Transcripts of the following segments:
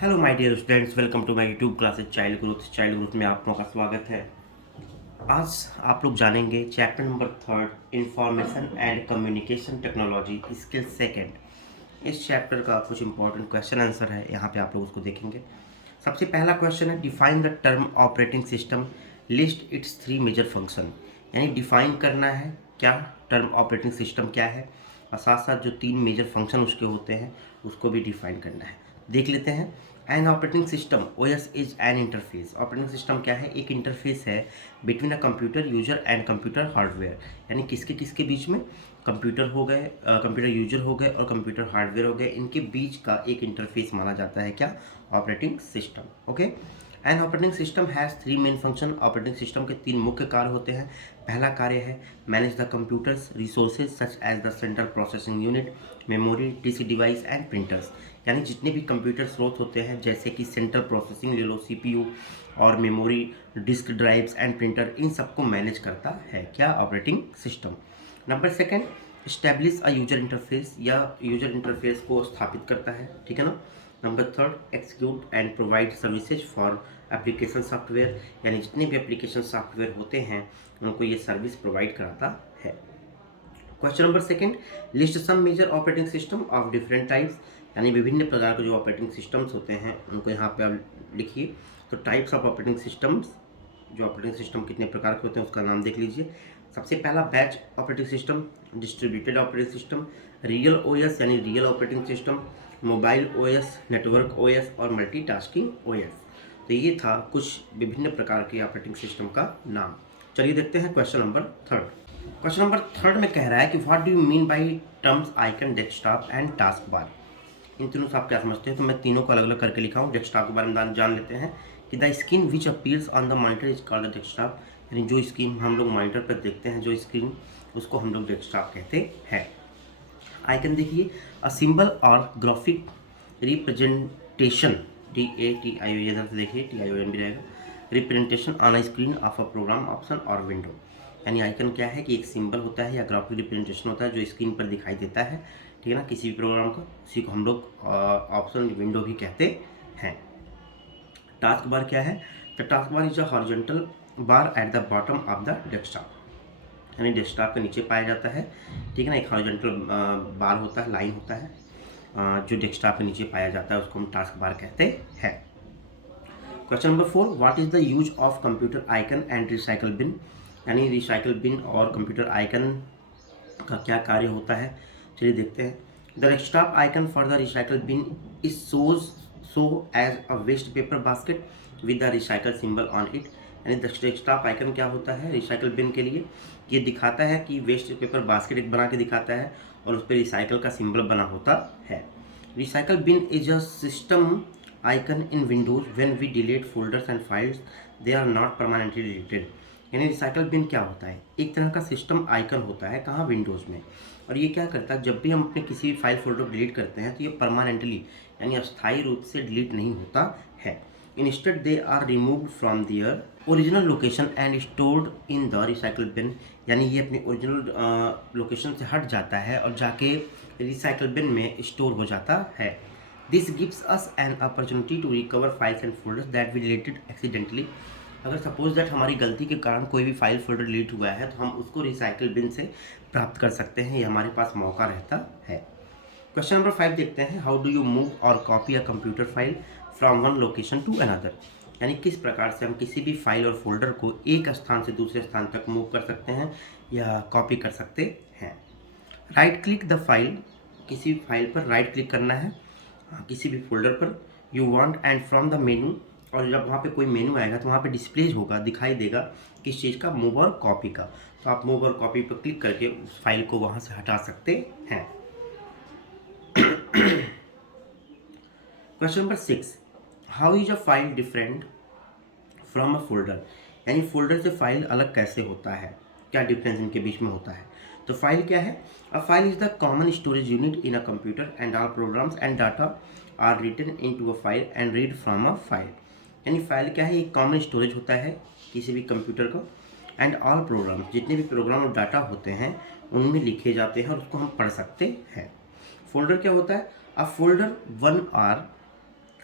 Hello my dear students, welcome to my YouTube classes child growth में आप लोगों का स्वागत है। आज आप लोग जानेंगे chapter number 3 information and communication technology skill second. इस चैप्टर का कुछ इंपॉर्टेंट क्वेश्चन आंसर है, यहाँ पे आप लोग उसको देखेंगे। सबसे पहला क्वेश्चन है define the term operating system, list its 3 major function. यानी डिफाइन करना है क्या टर्म ऑपरेटिंग सिस्टम क्या है, और साथ साथ जो 3 मेजर फंक्शन उसके होते हैं उसको भी डिफाइन करना है। देख लेते हैं। N operating system OS is an interface. Operating system क्या है? एक इंटरफेस है between a computer user and computer hardware. यानी किसके किसके बीच में? कंप्यूटर हो गए, कंप्यूटर यूजर हो गए और कंप्यूटर हार्डवेयर हो गए, इनके बीच का एक इंटरफेस माना जाता है क्या? Operating system. Okay. An operating system has 3 main function. Operating system के 3 मुख्य कार्य होते हैं। पहला कार्य है manage the computers resources such as the central processing unit, memory, disk device and printers. यानी जितने भी कंप्यूटर स्रोत होते हैं जैसे कि सेंट्रल प्रोसेसिंग ले लो, CPU और memory, disk drives and printer, इन सबको मैनेज करता है क्या? Operating system. Number second, establish a user interface, या यूजर इंटरफेस को स्थापित करता है, ठीक है ना। Number third, execute and provide services for application software. यानी जितने भी एप्लीकेशन सॉफ्टवेयर होते हैं उनको ये सर्विस प्रोवाइड कराता है। Question number second, list some major operating system of different types. यानी विभिन्न प्रकार के जो ऑपरेटिंग सिस्टम्स होते हैं उनको यहाँ पे आप लिखिए। तो टाइप्स ऑफ ऑपरेटिंग सिस्टम्स, जो ऑपरेटिंग सिस्टम कितने प्रकार के होते हैं उसका नाम देख लीजिए। सबसे पहला batch operating system, distributed operating system, real OS यानी real operating system, mobile OS, network OS और मल्टीटास्किंग OS। तो ये था कुछ विभिन्न प्रकार के ऑपरेटिंग सिस्टम का नाम। चलिए देखते हैं question number third. Question number third में कह रहा है कि what do you mean by terms icon, desktop and taskbar. इन तीनों से आप क्या समझते हैं? तो मैं तीनों को अलग अलग करके लिखा हूँ। डेस्कटॉप के बारे में जान लेते हैं कि the screen which appears on the monitor is called the desktop. यानी जो स्क्रीन हम लोग मॉनिटर पर देखते हैं, जो स्क्रीन, उसको हम लोग डेस्कटॉप कहते हैं। आइकन देखिए, a symbol or graphic representation, DATIO, इधर से देखिए TION भी रहेगा, representation on a screen of a program, option or window. यानी आइकन क्या है कि एक सिंबल होता है या ग्राफिक रिप्रेजेंटेशन होता है जो स्क्रीन पर दिखाई देता है, ठीक है ना, किसी भी प्रोग्राम का। उसी को हम लोग ऑप्शन विंडो भी कहते हैं। टास्क बार क्या है? The task bar is a horizontal bar at the bottom of the desktop. यानी डेस्कटॉप के नीचे पाया जाता है, ठीक है ना। एक हॉरिजॉन्टल बार होता है, लाइन होता है, जो डेस्कटॉप के नीचे पाया जाता है, उसको हम टास्क बार कहते हैं। Question number 4, what is the use of computer icon and recycle bin. यानी रिसाइकल बिन और कंप्यूटर आइकन का क्या कार्य होता है, चलिए देखते हैं। The desktop icon for the recycle bin is so as a waste paper basket with the recycle symbol on it. यानी डेस्कटॉप आइकन क्या होता है रिसाइकल बिन के लिए? ये दिखाता है कि वेस्ट पेपर बास्केट एक बना के दिखाता है और उस पर रिसाइकल का सिंबल बना होता है। Recycle bin is a system icon in Windows when we delete folders and files they are not permanently deleted. यानी रिसाइकल बिन क्या होता है? एक तरह का सिस्टम आइकन होता है, कहाँ? विंडोज़ में। और ये क्या करता है, जब भी हम अपने किसी फाइल फोल्डर को डिलीट करते हैं तो ये परमानेंटली यानी अस्थायी रूप से डिलीट नहीं होता है। Instead they are removed from their original location and stored in the recycle bin. यानी ये अपनी ओरिजिनल लोकेशन से हट जाता है और जाके रिसाइकल बिन में स्टोर हो जाता है। This gives us an opportunity to recover files and folders that we deleted accidentally. अगर सपोज दैट हमारी गलती के कारण कोई भी फाइल फोल्डर डिलीट हुआ है तो हम उसको रिसाइकल बिन से प्राप्त कर सकते हैं, ये हमारे पास मौका रहता है। क्वेश्चन नंबर 5 देखते हैं, how do you move or copy a computer file from one location to another. यानी किस प्रकार से हम किसी भी फाइल और फोल्डर को एक स्थान से दूसरे स्थान तक मूव कर सकते हैं या कॉपी कर सकते हैं। राइट क्लिक द फाइल, किसी भी फाइल पर राइट क्लिक करना है, किसी भी फोल्डर पर, you want and from the मेनू, और जब वहाँ पे कोई मेनू आएगा तो वहाँ पे डिस्प्लेज होगा, दिखाई देगा किस चीज़ का? मूव और कॉपी का। तो आप मूव और कॉपी पर क्लिक करके उस फाइल को वहाँ से हटा सकते हैं। Question number 6, how is a file different from a folder. यानी फोल्डर से फाइल अलग कैसे होता है, क्या डिफरेंस इनके बीच में होता है? तो फाइल क्या है? A file is the common storage unit in a computer and all programs and data are written into a file and read from a file. यानी फाइल क्या है? एक कॉमन स्टोरेज होता है किसी भी कंप्यूटर का, एंड ऑल प्रोग्राम, जितने भी प्रोग्राम और डाटा होते हैं उनमें लिखे जाते हैं और उसको हम पढ़ सकते हैं। फोल्डर क्या होता है? A folder one or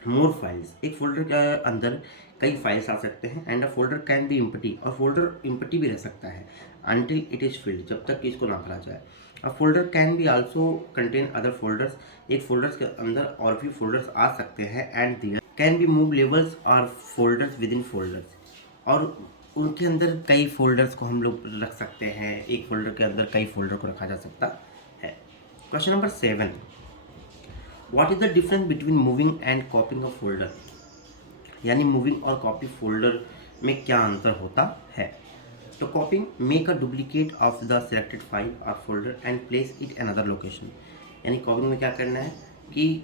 more files, एक फोल्डर के अंदर कई फाइल्स आ सकते हैं। And a folder can be empty, और फोल्डर एम्प्टी भी रह सकता है अनटिल इट इज़ फिल्ड, जब तक कि इसको ना भरा जाए। A folder can be also contain other folders, एक फोल्डर्स के अंदर और भी फोल्डर्स आ सकते हैं। And there can be move levels or folders within folders, और उनके अंदर कई फोल्डर्स को हम लोग रख सकते हैं, एक फोल्डर के अंदर कई फोल्डर को रखा जा सकता है। Question number 7, what is the difference between moving and copying a folder, यानी मूविंग और कॉपी फोल्डर में क्या अंतर होता है। तो copying, make a duplicate of the selected file और folder and place it another location, यानी कॉपिंग में क्या करना है कि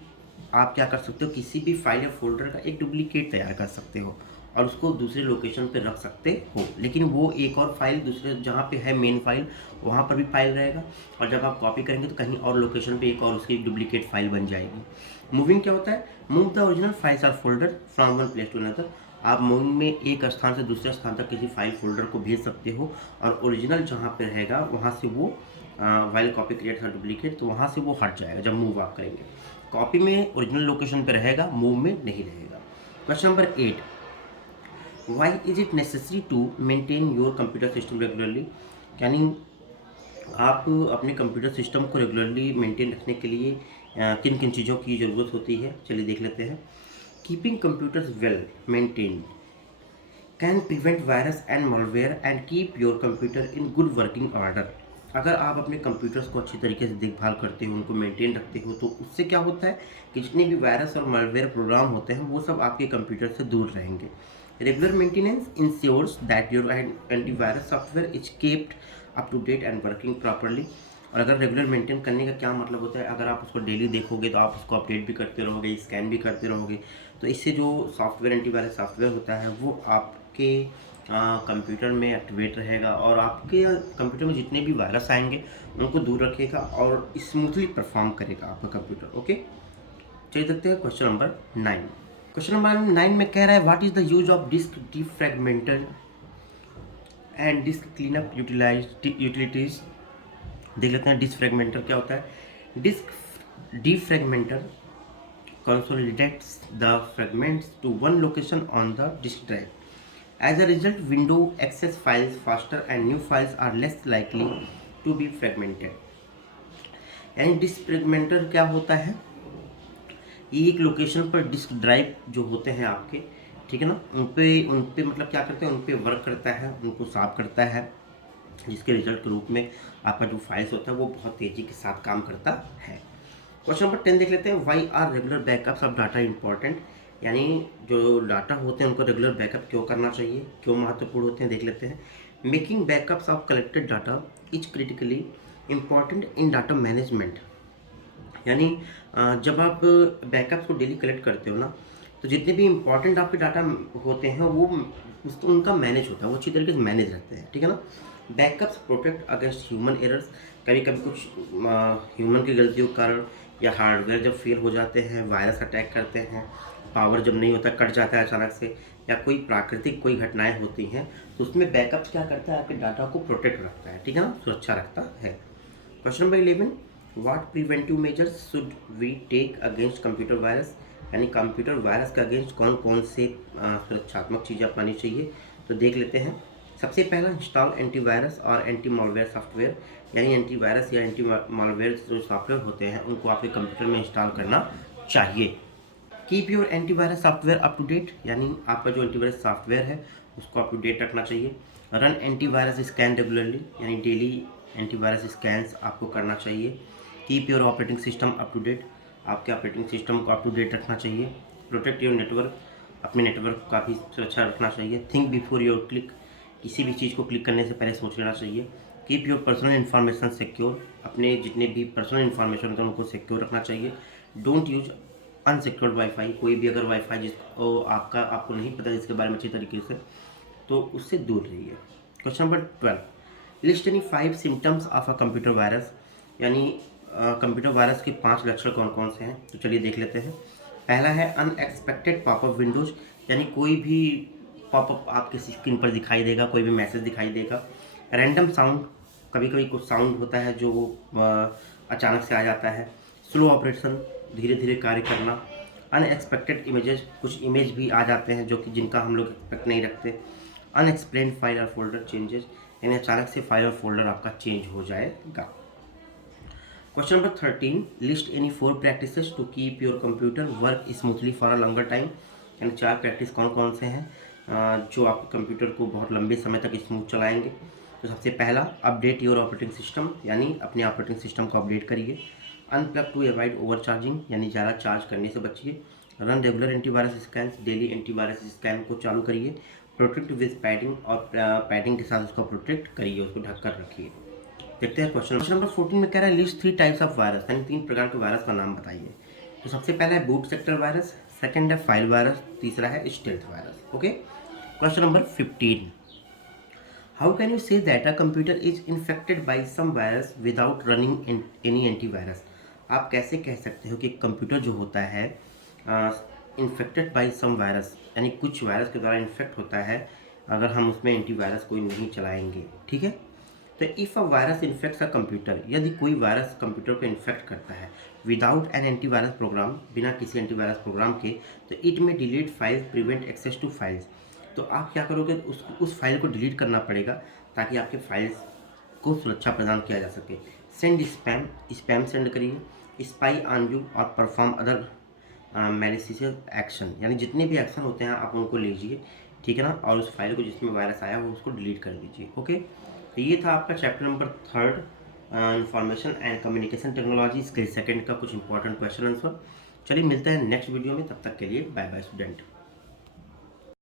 आप क्या कर सकते हो, किसी भी फाइल या फोल्डर का एक डुप्लीकेट तैयार कर सकते हो और उसको दूसरे लोकेशन पे रख सकते हो, लेकिन वो एक और फाइल दूसरे जहाँ पे है मेन फाइल वहाँ पर भी फाइल रहेगा, और जब आप कॉपी करेंगे तो कहीं और लोकेशन पे एक और उसकी डुप्लीकेट फाइल बन जाएगी। मूविंग क्या होता है, move the original files or folder from one place to another, आप मूविंग में एक स्थान से दूसरे स्थान तक किसी फाइल फोल्डर को भेज सकते हो, और ओरिजिनल जहाँ पे रहेगा वहाँ से वो वाइल कॉपी क्रिएट है डुप्लीकेट, तो वहाँ से वो हट जाएगा जब मूव आप करेंगे। कॉपी में ओरिजिनल लोकेशन पे रहेगा, मूव में नहीं रहेगा। Question number 8, why is it necessary to maintain your computer system regularly, यानी आप अपने कंप्यूटर सिस्टम को रेगुलरली मेंटेन रखने के लिए किन किन चीज़ों की ज़रूरत होती है, चलिए देख लेते हैं। Keeping computers well maintained can prevent virus and malware and keep your computer in good working order, अगर आप अपने कंप्यूटर्स को अच्छी तरीके से देखभाल करते हो, उनको मेंटेन रखते हो, तो उससे क्या होता है कि जितने भी वायरस और मॉलवेयर प्रोग्राम होते हैं वो सब आपके कंप्यूटर से दूर रहेंगे। Regular maintenance ensures that your antivirus software is kept up to date and working properly, और अगर रेगुलर मेंटेन करने का क्या मतलब होता है, अगर आप उसको डेली देखोगे तो आप उसको अपडेट भी करते रहोगे, स्कैन भी करते रहोगे, तो इससे जो सॉफ्टवेयर एंटीवायरस सॉफ्टवेयर होता है वो आपके कंप्यूटर में एक्टिवेट रहेगा, और आपके कंप्यूटर में जितने भी वायरस आएंगे उनको दूर रखेगा और स्मूथली परफॉर्म करेगा आपका कंप्यूटर। ओके, चलिए देखते हैं क्वेश्चन नंबर 9। क्वेश्चन नंबर 9 में कह रहा है what is the use of disk defragmenter and disk cleanup utilities. देख लेते हैं डिस्क फ्रैगमेंटर क्या होता है। Disk defragmenter consolidates the fragments to one location on the disk drive. As a result, window access files faster and new files are less likely to be fragmented. यानी disc fragmenter क्या होता है, ये एक location पर disk drive जो होते हैं आपके, ठीक है ना, उन पे मतलब क्या करते हैं, उन पे वर्क करता है, उनको साफ करता है, जिसके रिजल्ट के रूप में आपका जो फाइल्स होता है वो बहुत तेज़ी के साथ काम करता है। क्वेश्चन नंबर 10 देख लेते हैं, why are regular backups of data important, यानी जो डाटा होते हैं उनको रेगुलर बैकअप क्यों करना चाहिए, क्यों महत्वपूर्ण होते हैं, देख लेते हैं। Making backups of collected data is critically important in data management, यानी जब आप बैकअप्स को डेली कलेक्ट करते हो ना, तो जितने भी इंपॉर्टेंट आपके डाटा होते हैं वो उनका मैनेज होता है, वो अच्छी तरीके से मैनेज रहते हैं, ठीक है ना। Backups protect against human errors, कभी कभी कुछ ह्यूमन की गलतियों के कारण या हार्डवेयर जब फेल हो जाते हैं, वायरस अटैक करते हैं, पावर जब नहीं होता, कट जाता है अचानक से, या कोई प्राकृतिक कोई घटनाएं होती हैं, तो उसमें बैकअप्स क्या करता है, आपके डाटा को प्रोटेक्ट रखता है, ठीक है ना, सुरक्षा रखता है। Question number 11, what preventive measures should we take against computer virus, यानी कंप्यूटर वायरस के अगेंस्ट कौन कौन से सुरक्षात्मक चीज़ें अपनानी चाहिए, तो देख लेते हैं। सबसे पहला, install antivirus or anti malware software, यानी एंटीवायरस या एंटी मॉलवेयर जो सॉफ्टवेयर होते हैं उनको आपके कंप्यूटर में इंस्टॉल करना चाहिए। Keep your antivirus software up to date, यानी आपका जो एंटीवायरस सॉफ्टवेयर है उसको अप टू डेट रखना चाहिए। रन एंटीवायरस स्कैन रेगुलरली, यानी डेली एंटीवायरस स्कैन्स आपको करना चाहिए। Keep your operating system up to date, आपके ऑपरेटिंग सिस्टम को अप टू डेट रखना चाहिए। प्रोटेक्ट योर नेटवर्क, अपने नेटवर्क का भी सुरक्षा रखना चाहिए। थिंक बिफोर योर क्लिक, किसी भी चीज़ को क्लिक करने से पहले सोच लेना चाहिए। Keep your personal information secure, अपने जितने भी पर्सनल इन्फॉर्मेशन होते हैं उनको सिक्योर रखना चाहिए। डोंट यूज अनसिक्योर्ड वाईफाई, कोई भी अगर वाईफाई जिसको आपको नहीं पता जिसके बारे में अच्छी तरीके से, तो उससे दूर रहिए। Question number 12, list any 5 symptoms of a computer virus, यानी कंप्यूटर वायरस के 5 लक्षण कौन कौन से हैं, तो चलिए देख लेते हैं। पहला है अनएक्सपेक्टेड पॉपअप विंडोज, यानी कोई भी पॉपअप आपके स्क्रीन पर दिखाई देगा, कोई भी मैसेज दिखाई देगा। रैंडम साउंड, कभी कभी कुछ साउंड होता है जो अचानक से आ जाता है। स्लो ऑपरेशन, धीरे धीरे कार्य करना। अनएक्सपेक्टेड इमेजेस, कुछ इमेज भी आ जाते हैं जो कि जिनका हम लोग एक्सपेक्ट नहीं रखते। अनएक्सप्लेन फाइल और फोल्डर चेंजेस, यानी अचानक से फाइल और फोल्डर आपका चेंज हो जाएगा। Question number 13, list any 4 practices to keep your computer work smoothly for a longer time, यानी 4 प्रैक्टिस कौन कौन से हैं जो आपके कंप्यूटर को बहुत लंबे समय तक स्मूथ चलाएंगे। तो सबसे पहला, अपडेट योर ऑपरेटिंग सिस्टम, यानी अपने ऑपरेटिंग सिस्टम को अपडेट करिए। Unplug to avoid over charging, यानी ज़्यादा चार्ज करने से बचिए। Run regular antivirus scan, daily antivirus scan को चालू करिए। प्रोटेक्ट विद पैडिंग, और पैडिंग के साथ उसको प्रोटेक्ट करिए, उसको ढक कर रखिए। देखते हैं क्वेश्चन नंबर 14 में कह रहा है लिस्ट 3 टाइप्स ऑफ वायरस, यानी 3 प्रकार के वायरस का नाम बताइए। तो सबसे पहला है बूट सेक्टर वायरस, सेकंड है फाइल वायरस, तीसरा है stealth virus. Okay, question number 15, how can you say that a computer is infected by some virus without running any antivirus. आप कैसे कह सकते हो कि कंप्यूटर जो होता है इन्फेक्टेड बाय सम वायरस, यानी कुछ वायरस के द्वारा इन्फेक्ट होता है अगर हम उसमें एंटीवायरस कोई नहीं चलाएंगे। ठीक है, तो if a virus infects a computer, यदि कोई वायरस कंप्यूटर को इन्फेक्ट करता है विदाउट एन एंटीवायरस प्रोग्राम, बिना किसी एंटीवायरस प्रोग्राम के, तो it may delete files, prevent access to files. तो आप क्या करोगे, उस फाइल को डिलीट करना पड़ेगा ताकि आपके फाइल्स को सुरक्षा प्रदान किया जा सके। सेंड स्पैम, स्पैम सेंड करिए। स्पाई ऑन यू और परफॉर्म अदर मैलिशियस एक्शन, यानी जितने भी एक्शन होते हैं आप उनको लीजिए, ठीक है ना, और उस फाइल को जिसमें वायरस आया हो उसको डिलीट कर दीजिए। ओके, तो ये था आपका chapter number 3 information and communication technology, skill second का कुछ इंपॉर्टेंट क्वेश्चन आंसर। चलिए मिलते हैं नेक्स्ट वीडियो में, तब तक के लिए बाय बाय स्टूडेंट।